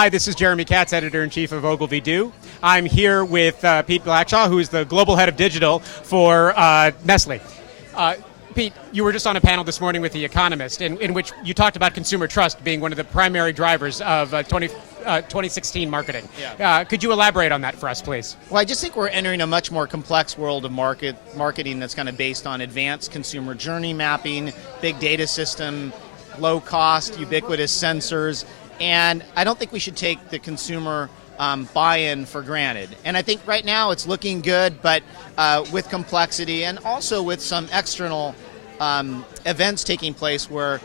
Hi, this is Jeremy Katz, Editor-in-Chief of Ogilvy Do. I'm here with Pete Blackshaw, who is the Global Head of Digital for Nestle. Pete, you were just on a panel this morning with The Economist in which you talked about consumer trust being one of the primary drivers of 2016 marketing. Yeah. Could you elaborate on that for us, please? Well, I just think we're entering a much more complex world of marketing that's kind of based on advanced consumer journey mapping, big data system, low cost, ubiquitous sensors, and I don't think we should take the consumer buy-in for granted. And I think right now it's looking good, but with complexity and also with some external events taking place where,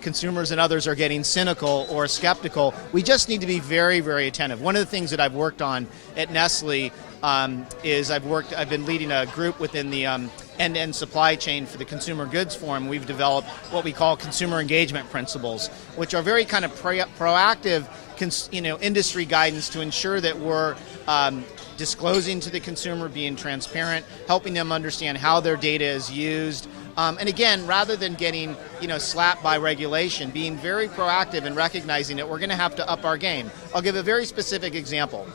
consumers and others are getting cynical or skeptical, we just need to be very, very attentive. One of the things that I've worked on at Nestle is I've been leading a group within the end-to-end supply chain for the Consumer Goods Forum. We've developed what we call consumer engagement principles, which are very kind of proactive industry guidance to ensure that we're disclosing to the consumer, being transparent, helping them understand how their data is used. And again, rather than getting slapped by regulation, being very proactive and recognizing that we're going to have to up our game. I'll give a very specific example.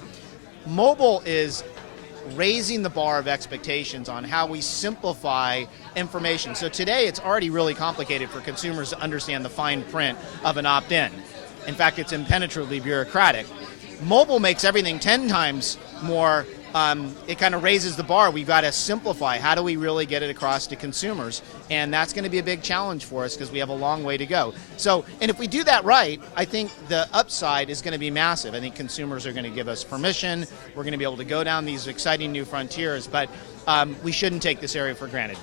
Mobile is raising the bar of expectations on how we simplify information. So today it's already really complicated for consumers to understand the fine print of an opt-in. In fact, it's impenetrably bureaucratic. Mobile makes everything 10 times more. It kind of raises the bar. We've got to simplify. How do we really get it across to consumers? And that's going to be a big challenge for us because we have a long way to go. So, and if we do that right, I think the upside is going to be massive. I think consumers are going to give us permission. We're going to be able to go down these exciting new frontiers, but we shouldn't take this area for granted.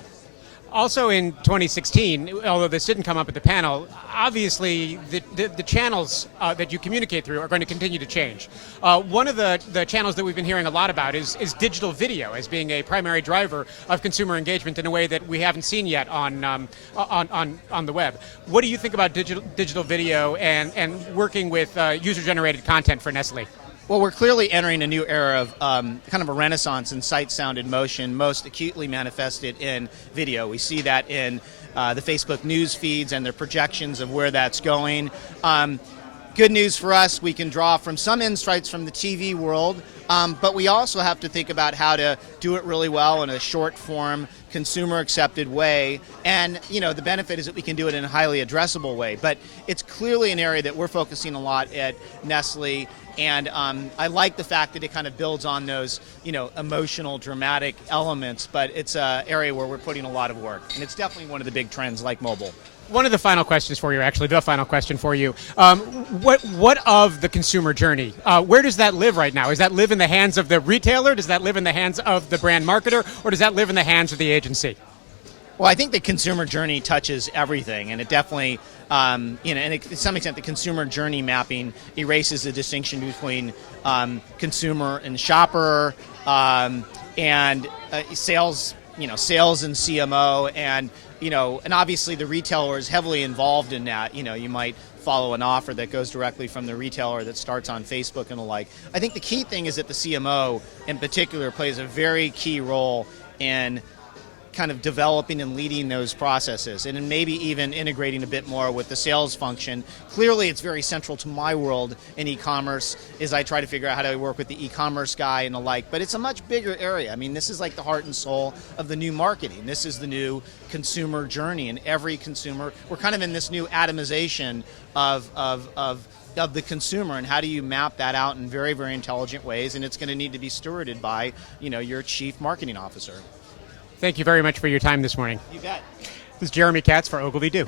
Also in 2016, although this didn't come up at the panel, obviously the channels that you communicate through are going to continue to change. One of the channels that we've been hearing a lot about is digital video as being a primary driver of consumer engagement in a way that we haven't seen yet on the web. What do you think about digital video and working with user-generated content for Nestle? Well, we're clearly entering a new era of kind of a renaissance in sight, sound, and motion, most acutely manifested in video. We see that in the Facebook news feeds and their projections of where that's going. Good news for us, we can draw from some insights from the TV world, but we also have to think about how to do it really well in a short form, consumer accepted way. And the benefit is that we can do it in a highly addressable way. But it's clearly an area that we're focusing a lot at Nestle. And I like the fact that it kind of builds on those, emotional, dramatic elements, but it's an area where we're putting a lot of work. And it's definitely one of the big trends like mobile. One of the final questions for you, actually, the final question for you. What of the consumer journey? Where does that live right now? Does that live in the hands of the retailer? Does that live in the hands of the brand marketer? Or does that live in the hands of the agency? Well, I think the consumer journey touches everything, and it definitely, to some extent, the consumer journey mapping erases the distinction between consumer and shopper, and sales, sales and CMO, and obviously the retailer is heavily involved in that. You might follow an offer that goes directly from the retailer that starts on Facebook and the like. I think the key thing is that the CMO, in particular, plays a very key role in kind of developing and leading those processes, and then maybe even integrating a bit more with the sales function. Clearly, it's very central to my world in e-commerce as I try to figure out how do I work with the e-commerce guy and the like, but it's a much bigger area. I mean, this is like the heart and soul of the new marketing. This is the new consumer journey, and every consumer, we're kind of in this new atomization of the consumer, and how do you map that out in very, very intelligent ways, and it's going to need to be stewarded by, your chief marketing officer. Thank you very much for your time this morning. You bet. This is Jeremy Katz for Ogilvy Do.